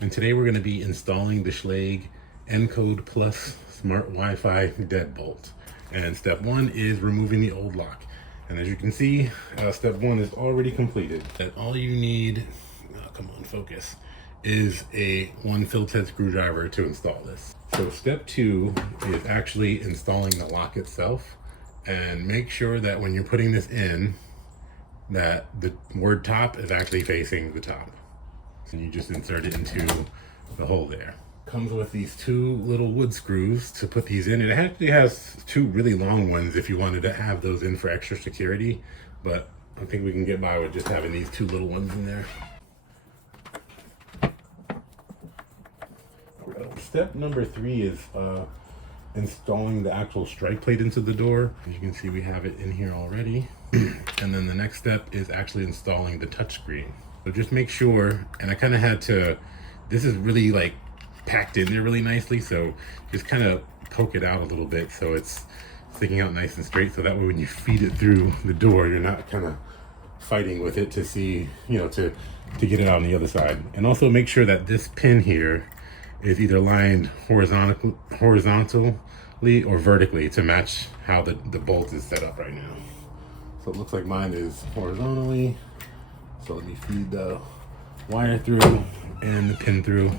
And today we're going to be installing the Schlage Encode Plus Smart Wi-Fi Deadbolt. And step one is removing the old lock. And as you can see, step one is already completed. And all you need, come on, focus, is one Phillips head screwdriver to install this. So step two is actually installing the lock itself. And make sure that when you're putting this in, that the word top is actually facing the top. And you just insert it into the hole there. Comes with these two little wood screws to put these in. It actually has two really long ones if you wanted to have those in for extra security, but I think we can get by with just having these two little ones in there. Step number three is installing the actual strike plate into the door. As you can see, we have it in here already. And then the next step is actually installing the touchscreen. So just make sure, and I kind of had to, this is really like packed in there really nicely, so just kind of poke it out a little bit so it's sticking out nice and straight, so that way when you feed it through the door, you're not kind of fighting with it to see, to get it out on the other side. And also make sure that this pin here is either lined horizontally or vertically to match how the bolt is set up right now. So it looks like mine is horizontally. So let me feed the wire through and the pin through,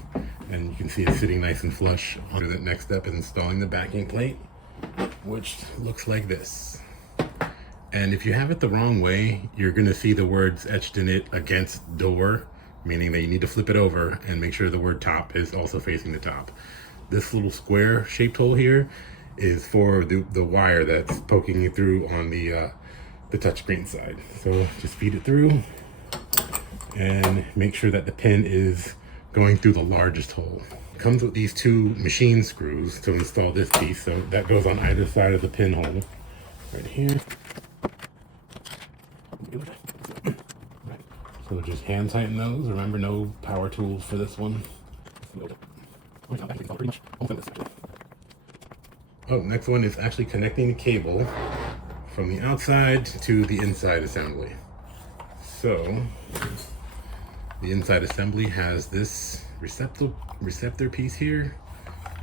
and you can see it sitting nice and flush. The next step is installing the backing plate, which looks like this. And if you have it the wrong way, you're gonna see the words etched in it against door, meaning that you need to flip it over and make sure the word top is also facing the top. This little square shaped hole here is for the wire that's poking you through on the touchscreen side. So just feed it through and make sure that the pin is going through the largest hole. It comes with these two machine screws to install this piece, so that goes on either side of the pinhole, right here. So just hand tighten those. Remember, no power tools for this one. Oh, next one is actually connecting the cable from the outside to the inside assembly. So the inside assembly has this receptor piece here,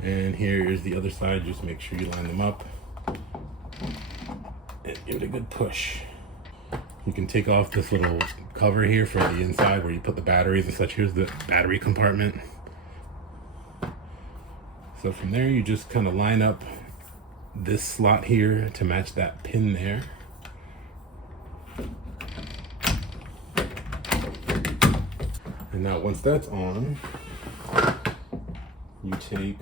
and here is the other side. Just make sure you line them up and give it a good push. You can take off this little cover here for the inside where you put the batteries and such. Here's the battery compartment. So from there, you just kind of line up this slot here to match that pin there. And now once that's on, you take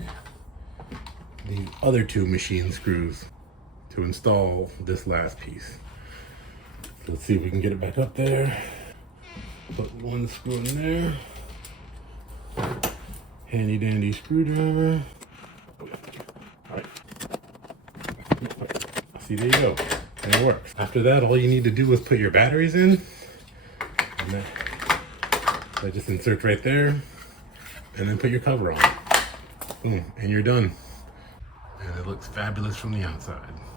the other two machine screws to install this last piece. So let's see if we can get it back up there. Put one screw in there. Handy dandy screwdriver. All right. See, there you go. And it works. After that, all you need to do is put your batteries in. And that just inserts right there. And then put your cover on. Boom, and you're done. And it looks fabulous from the outside.